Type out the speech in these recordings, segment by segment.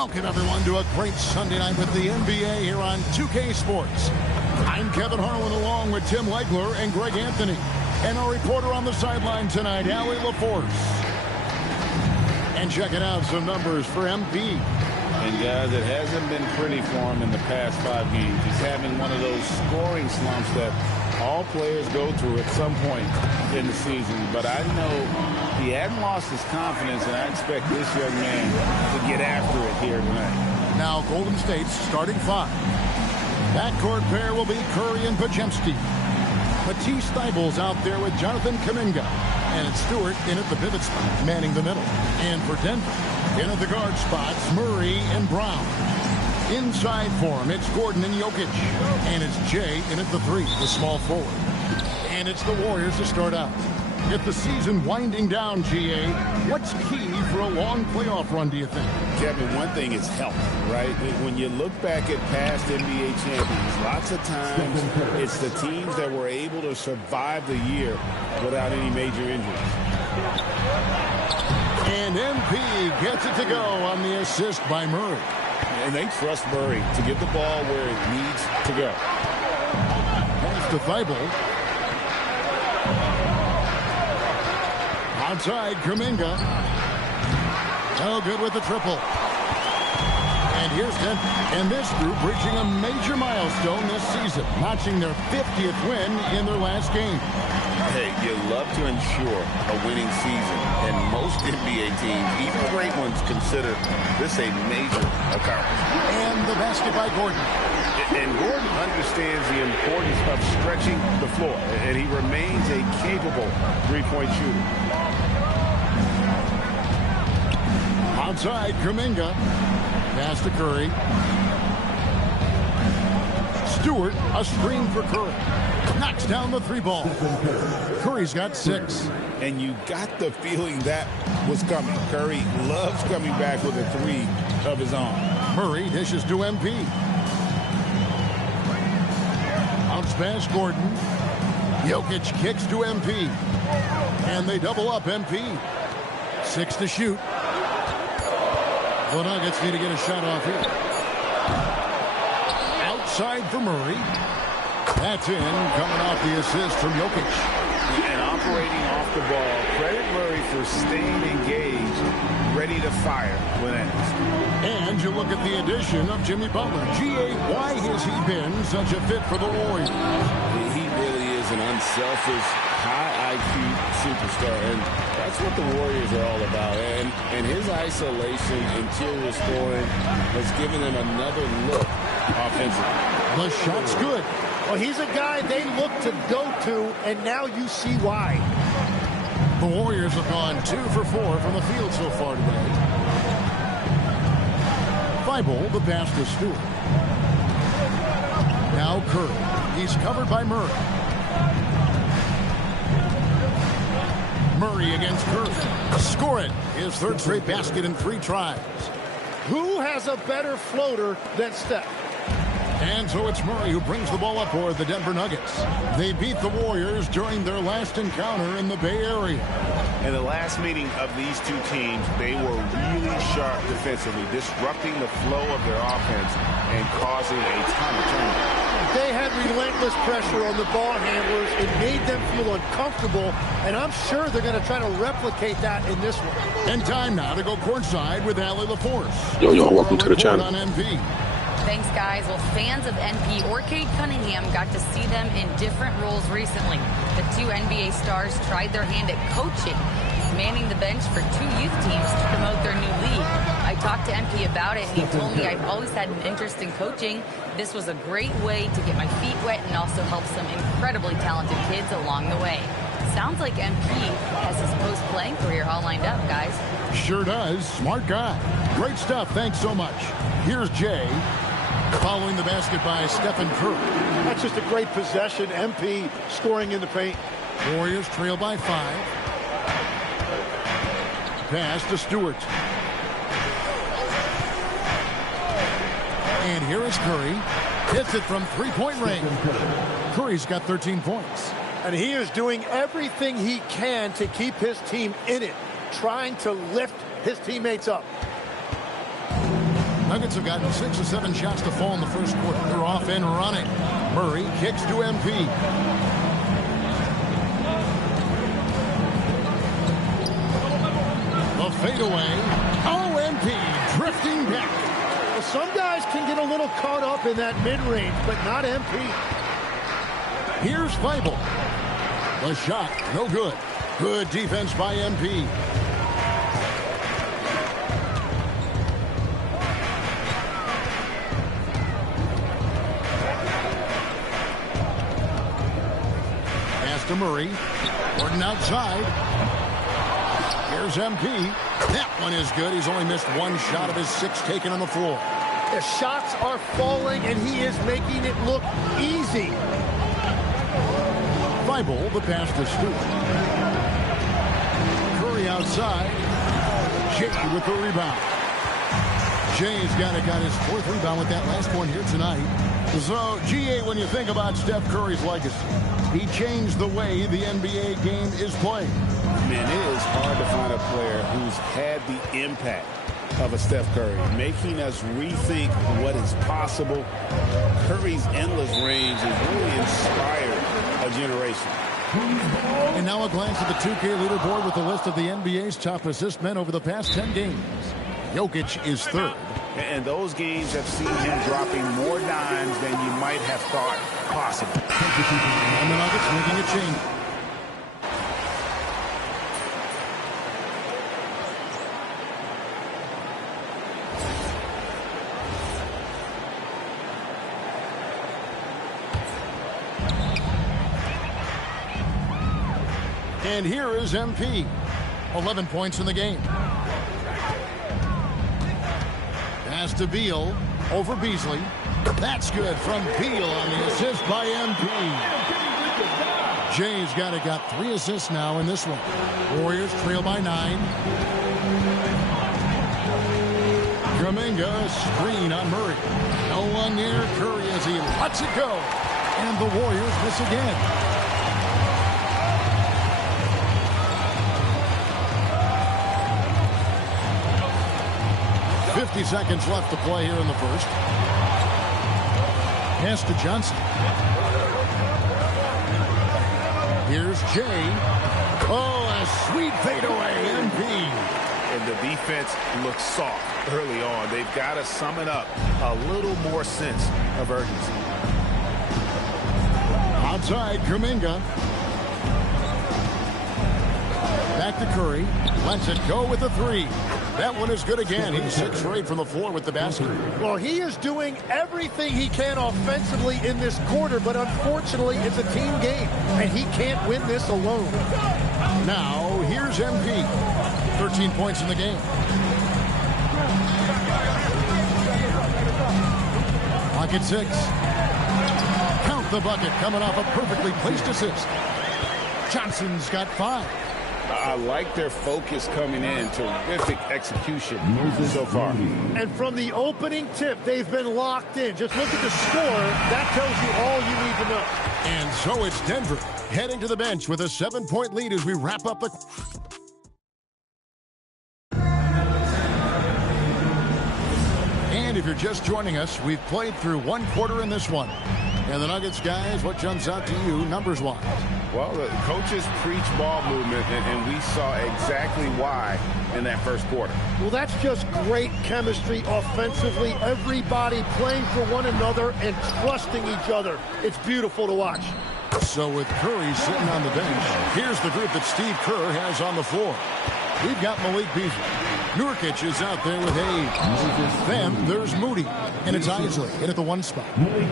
Welcome, everyone, to a great Sunday night with the NBA here on 2K Sports. I'm Kevin Harlan along with Tim Legler and Greg Anthony. And our reporter on the sideline tonight, Allie LaForce. And checking out some numbers for MP. And guys, it hasn't been pretty for him in the past 5 games. He's having one of those scoring slumps that all players go through at some point in the season. But I know he hadn't lost his confidence, and I expect this young man to get after it here tonight. Now Golden State's starting 5. Backcourt pair will be Curry and Podziemski. Matisse Thybulle's out there with Jonathan Kuminga. And it's Stewart in at the pivot spot, manning the middle. And for Denver, in at the guard spots, Murray and Brown. Inside for him, it's Gordon and Jokic. And it's Jay in at the 3, the small forward. And it's the Warriors to start out. With the season winding down, GA, what's key for a long playoff run, do you think? Kevin, one thing is health, right? When you look back at past NBA champions, lots of times it's the teams that were able to survive the year without any major injuries. And MP gets it to go on the assist by Murray. And they trust Murray to get the ball where it needs to go. Pass to Thibault. Outside, Kuminga. No good with the triple. And here's Denver. And this group reaching a major milestone this season, notching their 50th win in their last game. Hey, you love to ensure a winning season, and most NBA teams, even great ones, consider this a major accomplishment. And the basket by Gordon. And Gordon understands the importance of stretching the floor, and he remains a capable three-point shooter. Outside, Kuminga. Pass to Curry. Stewart, a screen for Curry. Knocks down the 3 ball. Curry's got 6. And you got the feeling that was coming. Curry loves coming back with a 3 of his own. Murray dishes to MP. Bounce pass Gordon. Jokic kicks to MP. And they double up MP. 6 to shoot. The Nuggets need to get a shot off here. Outside for Murray. That's in, coming off the assist from Jokic. And operating off the ball. Credit Murray for staying engaged, ready to fire when asked. And you look at the addition of Jimmy Butler. GA, why has he been such a fit for the Warriors? He really is an unselfish, high IQ superstar, and that's what the Warriors are all about. And his isolation, interior scoring, has given them another look offensively. The shot's good. Well, he's a guy they look to go to, and now you see why. The Warriors have gone 2 for 4 from the field so far today. Thibault, the pass to Stewart. Now Curry. He's covered by Murray. Murray against Curry. Score it. His 3rd straight basket in 3 tries. Who has a better floater than Steph? And so it's Murray who brings the ball up for the Denver Nuggets. They beat the Warriors during their last encounter in the Bay Area. In the last meeting of these two teams, they were really sharp defensively, disrupting the flow of their offense and causing a ton of turnovers. They had relentless pressure on the ball handlers. It made them feel uncomfortable, and I'm sure they're going to try to replicate that in this one. And time now to go courtside with Allie LaForce. Yo, welcome to the channel. On MV. Thanks, guys. Well, fans of NP or Cade Cunningham got to see them in different roles recently. The 2 NBA stars tried their hand at coaching, manning the bench for 2 youth teams to promote their new league. I talked to MP about it, and he told me I've always had an interest in coaching. This was a great way to get my feet wet and also help some incredibly talented kids along the way. Sounds like MP has his post-playing career all lined up, guys. Sure does. Smart guy. Great stuff. Thanks so much. Here's Jay. Following the basket by Stephen Curry. That's just a great possession. MP scoring in the paint. Warriors trail by 5. Pass to Stewart. And here is Curry. Hits it from 3-point range. Curry's got 13 points. And he is doing everything he can to keep his team in it, trying to lift his teammates up. Nuggets have gotten 6 of 7 shots to fall in the first quarter. They're off and running. Murray kicks to MP. The fadeaway. Oh, MP drifting back. Well, some guys can get a little caught up in that mid-range, but not MP. Here's Feibel. The shot, no good. Good defense by MP. Pass to Murray. Gordon outside. Here's MP. That one is good. He's only missed 1 shot of his 6 taken on the floor. The shots are falling, and he is making it look easy. Feibel, the pass to Stewart. Curry outside. Jay with the rebound. Jay's got his 4th rebound with that last one here tonight. So, GA, when you think about Steph Curry's legacy, he changed the way the NBA game is played. Man, it is hard to find a player who's had the impact of a Steph Curry, making us rethink what is possible. Curry's endless range has really inspired a generation. And now a glance at the 2K leaderboard with the list of the NBA's top assist men over the past 10 games. Jokic is 3rd. And those games have seen him dropping more dimes than you might have thought possible. And the Nuggets making a change. And here is MP. 11 points in the game. Pass to Beal over Beasley. That's good from Beal on the assist by MP. Jay's got 3 assists now in this one. Warriors trail by 9. Kuminga screen on Murray. No one near Curry as he lets it go. And the Warriors miss again. 50 seconds left to play here in the first. Pass to Johnson. Here's Jay. Oh, a sweet fadeaway, MP. And the defense looks soft early on. They've got to sum it up. A little more sense of urgency. Outside, Kuminga. Back to Curry. Lets it go with a 3. That one is good again. He's 6 for 8 from the floor with the basket. Well, he is doing everything he can offensively in this quarter, but unfortunately, it's a team game, and he can't win this alone. Now, here's MP. 13 points in the game. Pocket 6. Count the bucket coming off a perfectly placed assist. Johnson's got 5. I like their focus coming in. Terrific execution so far. And from the opening tip, they've been locked in. Just look at the score. That tells you all you need to know. And so it's Denver heading to the bench with a 7-point lead as we wrap up the... And if you're just joining us, we've played through 1 quarter in this one. And the Nuggets, guys, what jumps out to you numbers-wise? Well, the coaches preach ball movement, and we saw exactly why in that first quarter. Well, that's just great chemistry offensively. Everybody playing for one another and trusting each other. It's beautiful to watch. So with Curry sitting on the bench, here's the group that Steve Kerr has on the floor. We've got Malik Beasley. Nurkic is out there with Hayes. Then there's Moody. And it's Isley in at the 1 spot.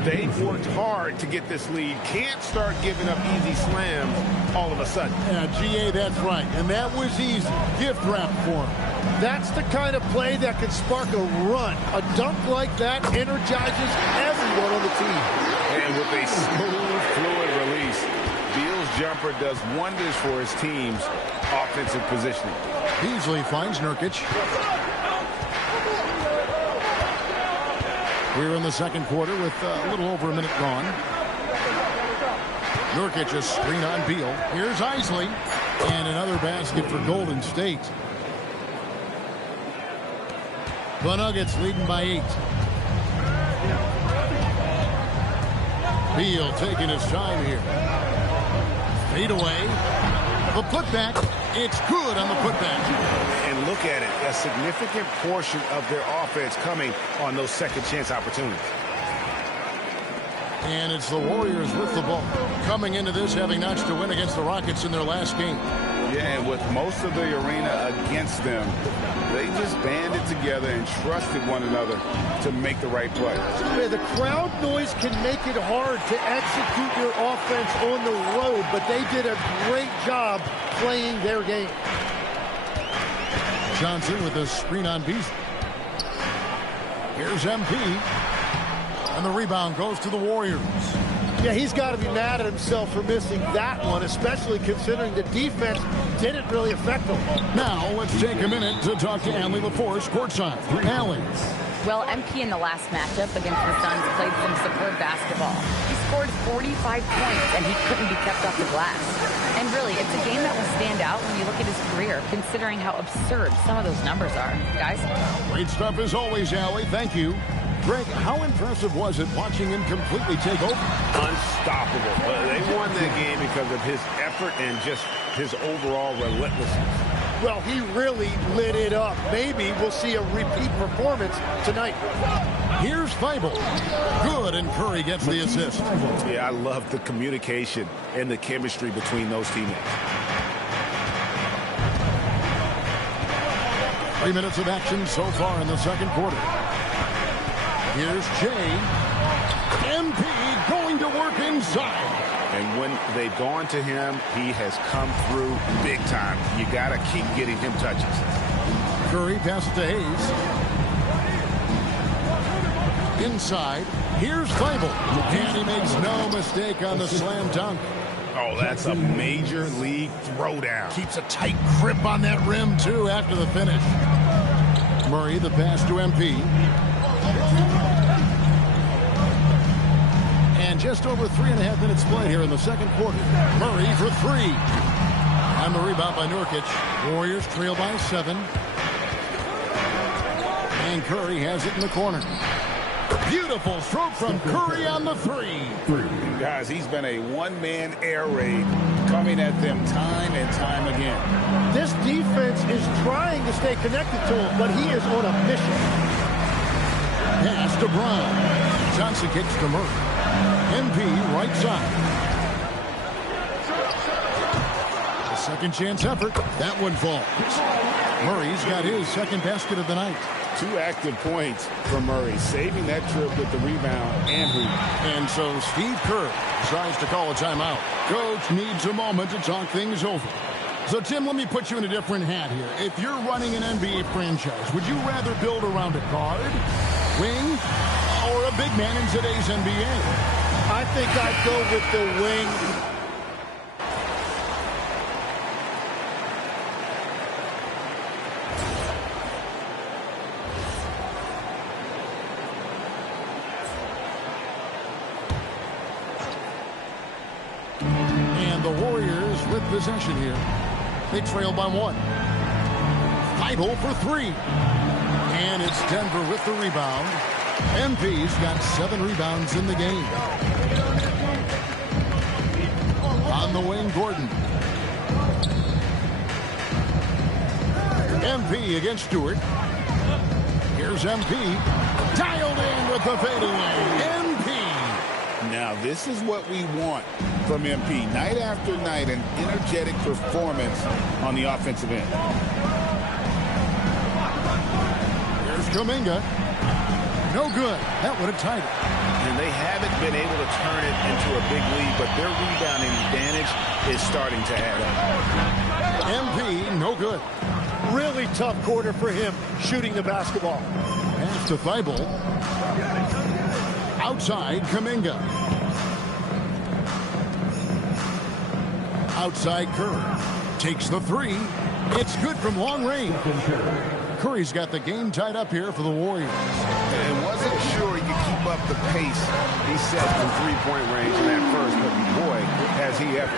They've worked hard to get this lead. Can't start giving up easy slams all of a sudden. Yeah, GA, that's right. And that was easy. Gift wrap for him. That's the kind of play that can spark a run. A dunk like that energizes everyone on the team. And with a smooth, fluid release, Beal's jumper does wonders for his team's offensive positioning. Beasley finds Nurkic. We're in the second quarter with a little over a minute gone. Nurkic a screen on Beal. Here's Isley. And another basket for Golden State. The Nuggets leading by 8. Beal taking his time here. Fade away. The putback. It's good on the putback. And look at it. A significant portion of their offense coming on those second chance opportunities. And it's the Warriors with the ball. Coming into this having notched a win against the Rockets in their last game. Yeah, and with most of the arena against them, they just banded together and trusted one another to make the right play. Yeah, the crowd noise can make it hard to execute your offense on the road, but they did a great job playing their game. Johnson with a screen on Beasley. Here's MP. And the rebound goes to the Warriors. Yeah, he's got to be mad at himself for missing that one, especially considering the defense didn't really affect him. Now, let's take a minute to talk to Allie LaForce courtside. Allie. Well, MP in the last matchup against the Suns played some superb basketball. He scored 45 points, and he couldn't be kept off the glass. And really, it's a game that will stand out when you look at his career, considering how absurd some of those numbers are. Guys? Great stuff as always, Allie. Thank you. Greg, how impressive was it watching him completely take over? Unstoppable. They won that game because of his effort and just his overall relentlessness. Well, he really lit it up. Maybe we'll see a repeat performance tonight. Here's Feibel. Good, and Curry gets the assist. Yeah, I love the communication and the chemistry between those teammates. 3 minutes of action so far in the second quarter. Here's Jay. MP going to work inside. And when they've gone to him, he has come through big time. You got to keep getting him touches. Curry passes to Hayes. Inside. Here's Feibel. And he makes no mistake on the slam dunk. Oh, that's a major league throwdown. Keeps a tight grip on that rim, too, after the finish. Murray, the pass to MP. And just over 3.5 minutes played here in the second quarter. Murray for 3. And the rebound by Nurkic. Warriors trail by 7. And Curry has it in the corner. Beautiful stroke from Curry on the 3. Guys, he's been a one-man air raid coming at them time and time again. This defense is trying to stay connected to him, but he is on a mission. Pass to Brown. Johnson kicks to Murray. MP right side. A second chance effort. That one falls. Murray's got his second basket of the night. 2 active points for Murray, saving that trip with the rebound and hoop. And so Steve Kerr decides to call a timeout. Coach needs a moment to talk things over. So, Tim, let me put you in a different hat here. If you're running an NBA franchise, would you rather build around a guard, wing, or a big man in today's NBA? I think I'd go with the wing. And the Warriors with possession here. They trail by 1. Feibel for 3. And it's Denver with the rebound. MP's got 7 rebounds in the game. On the wing, Gordon. MP against Stewart. Here's MP. Dialed in with the fadeaway. MP. Now, this is what we want from MP. Night after night, an energetic performance on the offensive end. Here's Kuminga. No good. That would have tied it. And they haven't been able to turn it into a big lead, but their rebounding advantage is starting to add up. MP, no good. Really tough quarter for him shooting the basketball. Pass to Feibel. Outside, Kuminga. Outside, Curry. Takes the 3. It's good from long range. Curry's got the game tied up here for the Warriors. And wasn't sure he could keep keep up the pace he set from three-point range in that first, but boy, has he ever.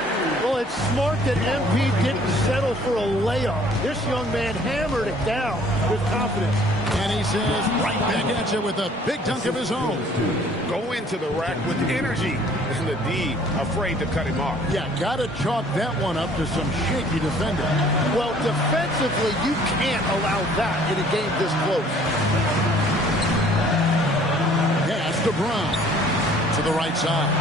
Well, it's smart that MP didn't settle for a layup. This young man hammered it down with confidence. And he says right back at you with a big dunk of his own. Go into the rack with energy, and the D afraid to cut him off. Yeah, got to chalk that one up to some shaky defender. Well, defensively, you can't allow that in a game this close. Pass to Brown to the right side.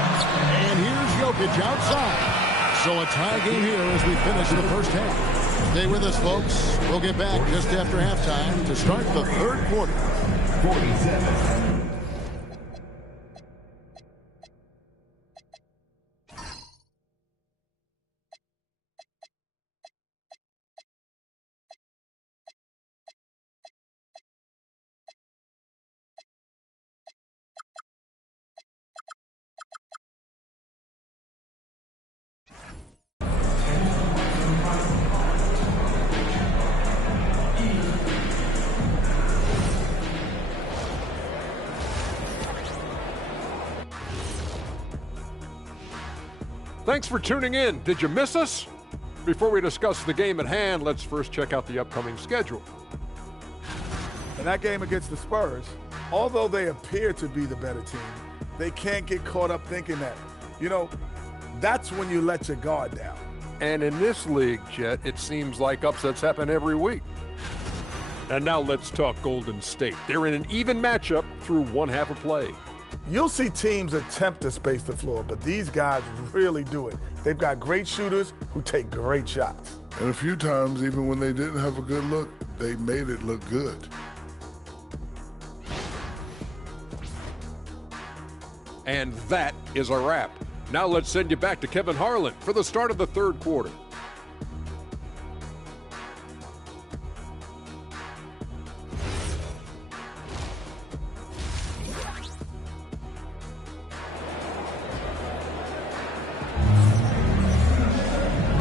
And here's Jokic outside. So a tie game here as we finish the first half. Stay with us, folks. We'll get back just after halftime to start the third quarter. 47. Thanks for tuning in. Did you miss us? Before we discuss the game at hand, let's first check out the upcoming schedule. In that game against the Spurs, although they appear to be the better team, they can't get caught up thinking that. That's when you let your guard down. And in this league, Jet, it seems like upsets happen every week. And now let's talk Golden State. They're in an even matchup through one half of play. You'll see teams attempt to space the floor, but these guys really do it. They've got great shooters who take great shots. And a few times, even when they didn't have a good look, they made it look good. And that is a wrap. Now let's send you back to Kevin Harlan for the start of the third quarter.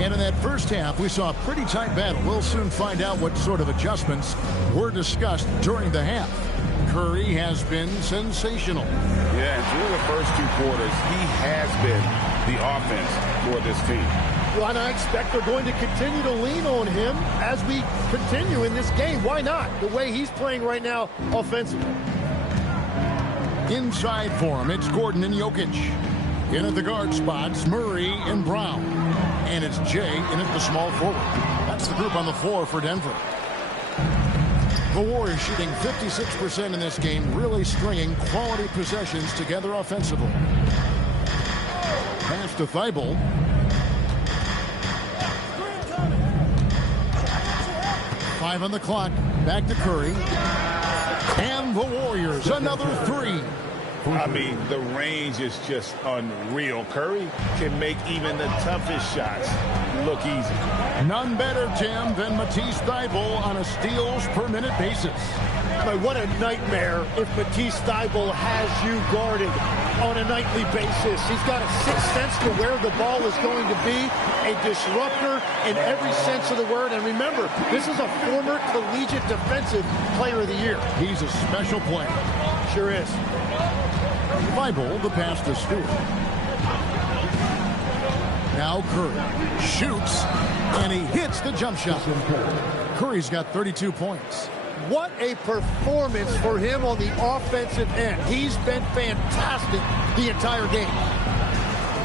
And in that first half, we saw a pretty tight battle. We'll soon find out what sort of adjustments were discussed during the half. Curry has been sensational. Yeah, and through the first two quarters, he has been the offense for this team. Well, and I expect they're going to continue to lean on him as we continue in this game. Why not? The way he's playing right now offensively. Inside for him, it's Gordon and Jokic. In at the guard spots, Murray and Brown. And it's Jay in at the small forward. That's the group on the floor for Denver. The Warriors shooting 56% in this game, really stringing quality possessions together offensively. Pass to Thibault. Five on the clock. Back to Curry. And the Warriors, another three. I mean, the range is just unreal. Curry can make even the toughest shots look easy. None better, Tim, than Matisse Thybulle on a steals per minute basis. But what a nightmare if Matisse Thybulle has you guarded on a nightly basis. He's got a sixth sense to where the ball is going to be, a disruptor in every sense of the word. And remember, this is a former collegiate defensive player of the year. He's a special player. Sure is. Thybulle, the pass to Stewart. Now Curry shoots, and he hits the jump shot. Curry's got 32 points. What a performance for him on the offensive end. He's been fantastic the entire game.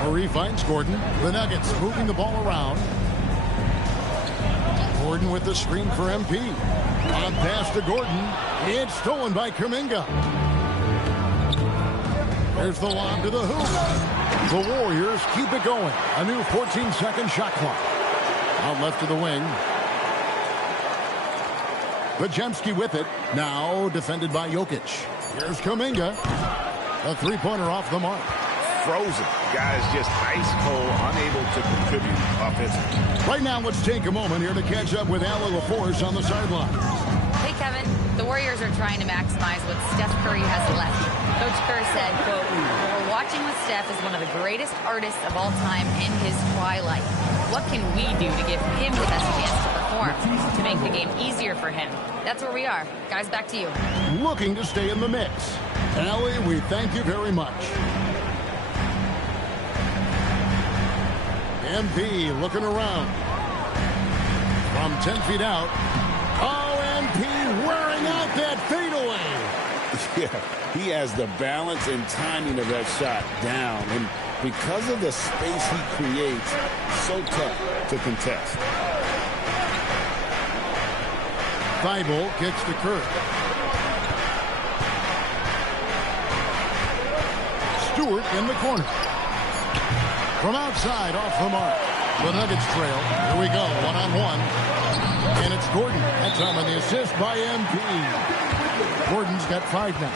Murray finds Gordon. The Nuggets moving the ball around. Gordon with the screen for MP. On pass to Gordon. It's stolen by Kuminga. There's the lob to the hoop. The Warriors keep it going. A new 14-second shot clock. Out left to the wing. Podziemski with it. Now defended by Jokic. Here's Kuminga. A three-pointer off the mark. Frozen. Guys just ice cold, unable to contribute offensively. Right now, let's take a moment here to catch up with Allie LaForce on the sideline. Hey, Kevin. The Warriors are trying to maximize what Steph Curry has left. Coach Kerr said, quote, "What we're watching with Steph is one of the greatest artists of all time in his twilight. What can we do to give him the best chance to perform, to make the game easier for him?" That's where we are. Guys, back to you. Looking to stay in the mix. Allie, we thank you very much. MP looking around. From 10 feet out. Oh, MP wearing out that fadeaway. Yeah, he has the balance and timing of that shot down. And because of the space he creates, so tough to contest. Thibault kicks to Kirk. Stewart in the corner. From outside, off the mark. The Nuggets trail. Here we go, one-on-one. And it's Gordon. That time on the assist by MP. Gordon's got 5 now.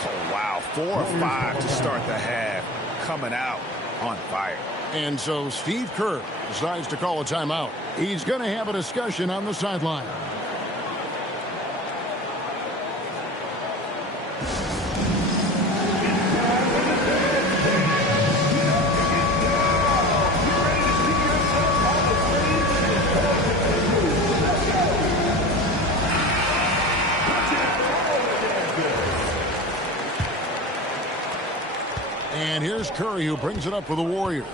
Oh, wow. 4 or 5 to start the half. Coming out on fire. And so Steve Kerr decides to call a timeout. He's going to have a discussion on the sideline. And here's Curry, who brings it up for the Warriors.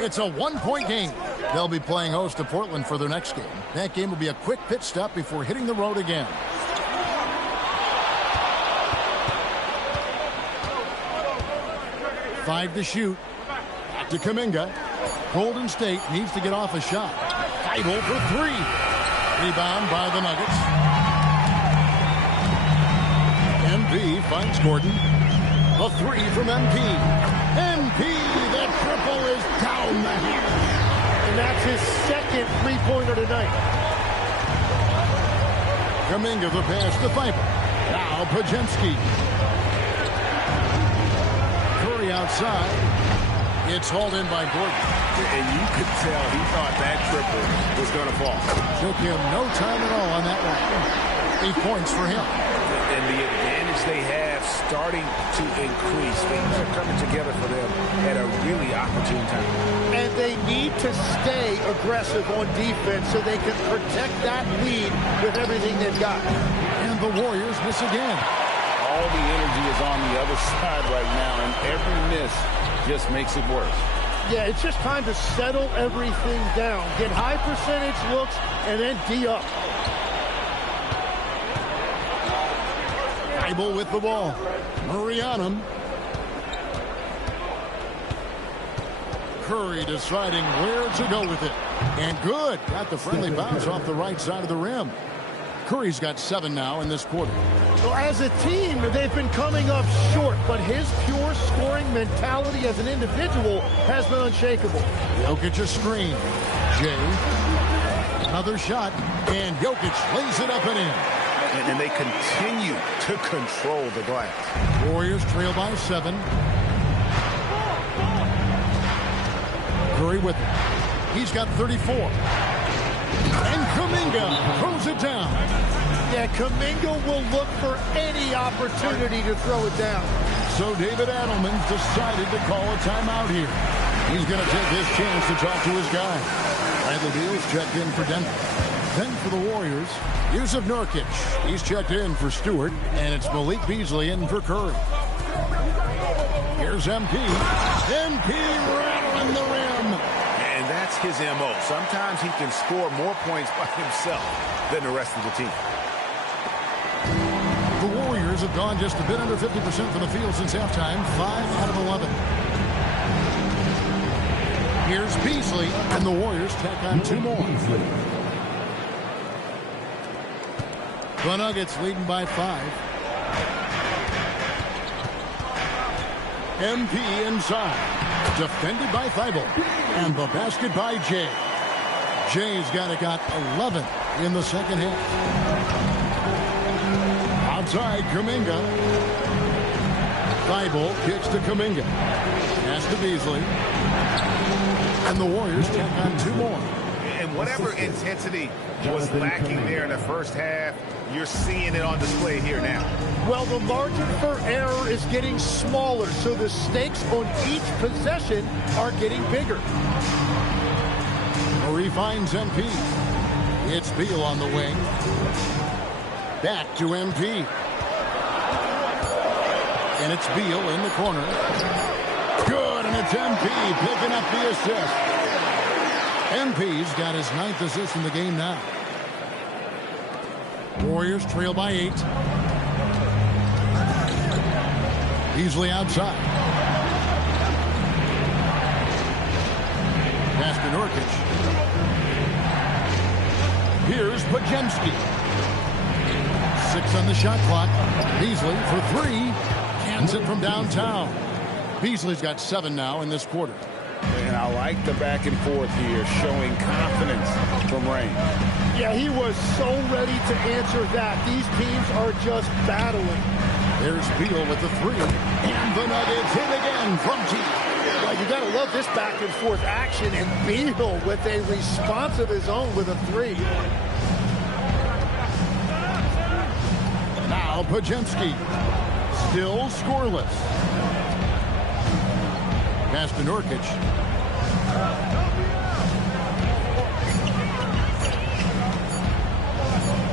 It's a 1-point game. They'll be playing host to Portland for their next game. That game will be a quick pit stop before hitting the road again. Five to shoot. Back to Kuminga. Golden State needs to get off a shot. Thibault for 3. Rebound by the Nuggets. MP finds Gordon. A 3 from MP. MP, that triple is down the hatch. And that's his second three-pointer tonight. Kuminga the pass to Thibault. Now Pajemski. Curry outside. It's hauled in by Gordon. And you could tell he thought that triple was going to fall. Took him no time at all on that one. 8 points for him. And the advantage they have starting to increase. Things are coming together for them at a really opportune time. And they need to stay aggressive on defense so they can protect that lead with everything they've got. And the Warriors miss again. All the energy is on the other side right now, and every miss just makes it worse. Yeah, it's just time to settle everything down. Get high percentage looks and then D up. Thibault with the ball. Murray on him. Curry deciding where to go with it. And good. Got the friendly bounce off the right side of the rim. Curry's got 7 now in this quarter. Well, as a team, they've been coming up short, but his pure scoring mentality as an individual has been unshakable. Jokic a screen. Jay. Another shot. And Jokic lays it up and in. And they continue to control the glass. Warriors trail by 7. Curry with it. He's got 34. And Kuminga throws it down. Yeah, Kuminga will look for any opportunity to throw it down. So David Adelman decided to call a timeout here. He's going to take his chance to talk to his guy. Bradley Beal's checked in for Denver. Then for the Warriors, Yusuf Nurkic. He's checked in for Stewart, and it's Malik Beasley in for Curry. Here's MP. MP rattling the rim. And that's his MO. Sometimes he can score more points by himself than the rest of the team. The Warriors have gone just a bit under 50% from the field since halftime, 5 out of 11. Here's Beasley, and the Warriors tack on 2 more. The Nuggets leading by 5. MP inside. Defended by Thibault. And the basket by Jay. Jay's got 11 in the second half. Outside, Kuminga. Thibault kicks to Kuminga. Pass to Beasley. And the Warriors tack on 2 more. And whatever intensity was lacking there in the first half, you're seeing it on display here now. Well, the margin for error is getting smaller, so the stakes on each possession are getting bigger. Murray finds MP. It's Beal on the wing. Back to MP. And it's Beal in the corner. Good, and it's MP picking up the assist. MP's got his 9th assist in the game now. Warriors trail by 8. Beasley outside. Pass to Nurkic. Here's Pajemski. 6 on the shot clock. Beasley for 3. Cans it from downtown. Beasley's got 7 now in this quarter. And I like the back and forth here, showing confidence from Rain. Yeah, he was so ready to answer that. These teams are just battling. There's Beal with the 3. And the Nuggets hit again from deep. Well, you got to love this back and forth action. And Beal with a response of his own with a 3. Now Pajemski. Still scoreless. Pass to Nurkic.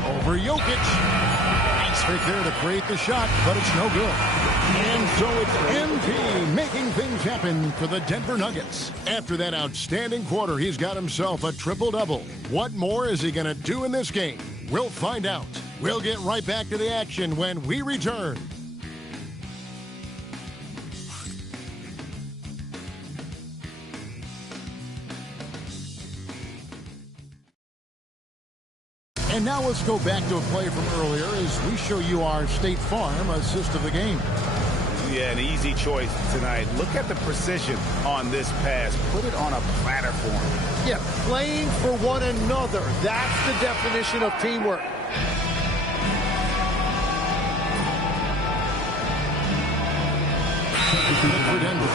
Over Jokic. Nice fake there to create the shot, but it's no good. And so it's MP making things happen for the Denver Nuggets. After that outstanding quarter, he's got himself a triple-double. What more is he going to do in this game? We'll find out. We'll get right back to the action when we return. And now let's go back to a play from earlier as we show you our State Farm assist of the game. Yeah, an easy choice tonight. Look at the precision on this pass. Put it on a platter for him. Yeah, playing for one another. That's the definition of teamwork. For Denver.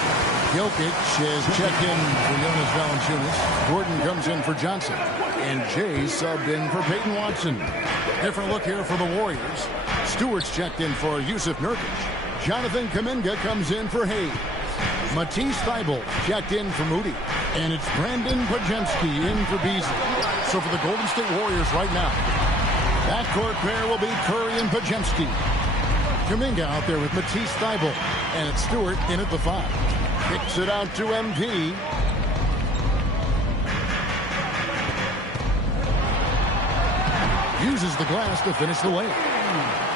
Jokic is checked in for Jonas Valanciunas. Gordon comes in for Johnson. And Jay subbed in for Peyton Watson. Different look here for the Warriors. Stewart's checked in for Yusuf Nurkic. Jonathan Kuminga comes in for Hayes. Matisse Thybulle checked in for Moody. And it's Brandon Pajemski in for Beasley. So for the Golden State Warriors right now, backcourt pair will be Curry and Pajemski. Kuminga out there with Matisse Thybulle. And it's Stewart in at the 5. Kicks it out to MP. Uses the glass to finish the layup.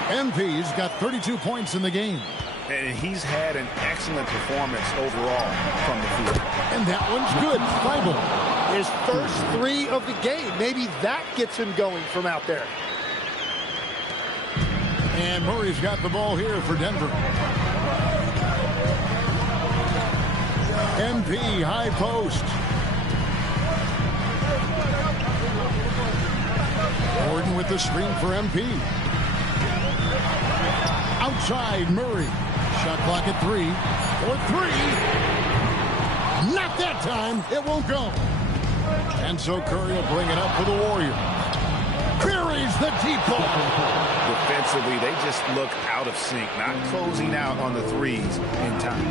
MP's got 32 points in the game. And he's had an excellent performance overall from the field. And that one's good. Thybulle. His first 3 of the game. Maybe that gets him going from out there. And Murray's got the ball here for Denver. MP high post. Gordon with the screen for MP. Outside Murray. Shot clock at 3. For 3. Not that time. It won't go. And so Curry will bring it up for the Warriors. Curry's the deep ball. Defensively, they just look out of sync, not closing out on the 3s in time.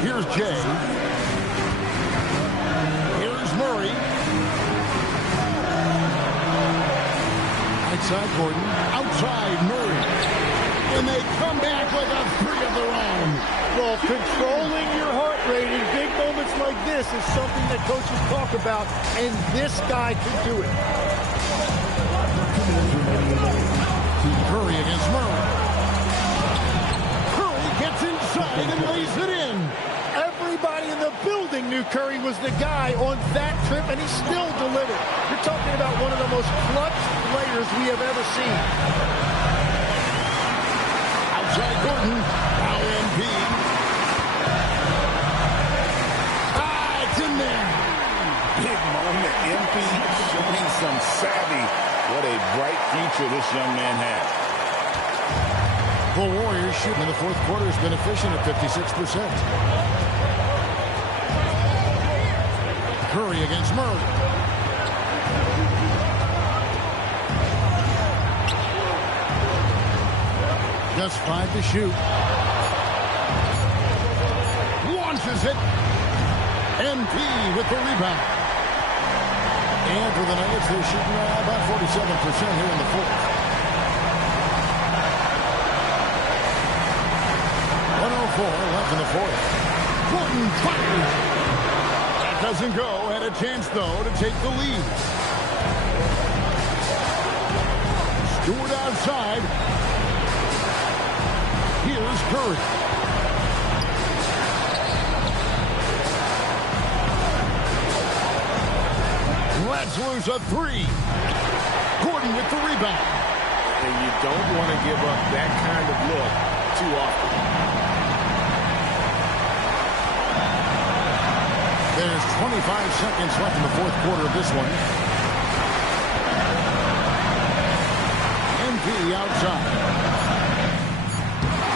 Here's Jay. Here's Murray. Outside Gordon. Outside Murray. And they come back with a 3 of their own. Well, controlling your heart rate in big moments like this is something that coaches talk about, and this guy can do it. Curry against Murray. Curry gets inside and lays it in. Everybody in the building knew Curry was the guy on that trip, and he still delivered. You're talking about one of the most clutch players we have ever seen. Outside Gordon. Now MP. It's in there. Big moment. MP showing some savvy. What a bright future this young man has. The Warriors shooting in the fourth quarter has been efficient at 56%. Curry against Murray. Just 5 to shoot. Launches it. MP with the rebound. And for the Nuggets, they're shooting about 47% here in the fourth. left in the fourth. Gordon fires. That doesn't go. Had a chance, though, to take the lead. Stewart outside. Here's Curry. Let's lose a three. Gordon with the rebound. And you don't want to give up that kind of look too often. There's 25 seconds left in the fourth quarter of this one. MP outside.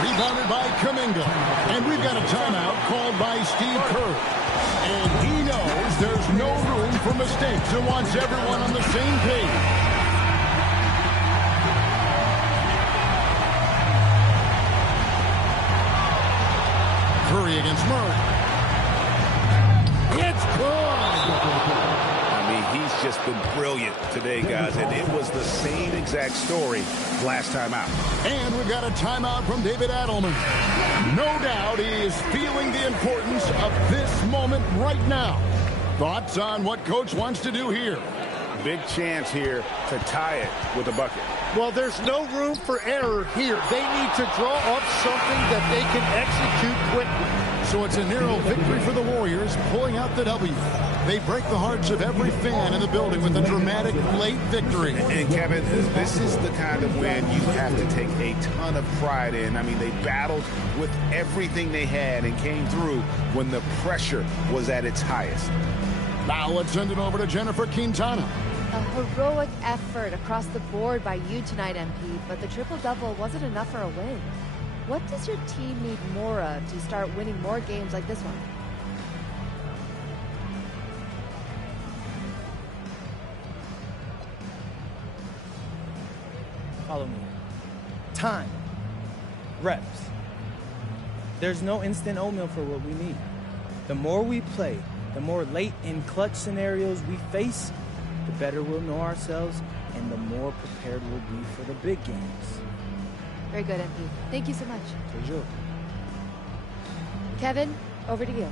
Rebounded by Kuminga. And we've got a timeout called by Steve Kerr. And he knows there's no room for mistakes and wants everyone on the same page. Curry against Murray. It's good. I mean, he's just been brilliant today, guys, and it was the same exact story last time out. And we've got a timeout from David Adelman. No doubt he is feeling the importance of this moment right now. Thoughts on what Coach wants to do here? Big chance here to tie it with a bucket. Well, there's no room for error here. They need to draw up something that they can execute quickly. So it's a narrow victory for the Warriors, pulling out the W. They break the hearts of every fan in the building with a dramatic late victory. And Kevin, this is the kind of win you have to take a ton of pride in. I mean, they battled with everything they had and came through when the pressure was at its highest. Now let's send it over to Jennifer Quintana. A heroic effort across the board by you tonight, MP, but the triple-double wasn't enough for a win. What does your team need more of to start winning more games like this one? Follow me. Time. Reps. There's no instant oatmeal for what we need. The more we play, the more late and clutch scenarios we face, the better we'll know ourselves and the more prepared we'll be for the big games. Very good, MP. Thank you so much. Toujours. Kevin, over to you.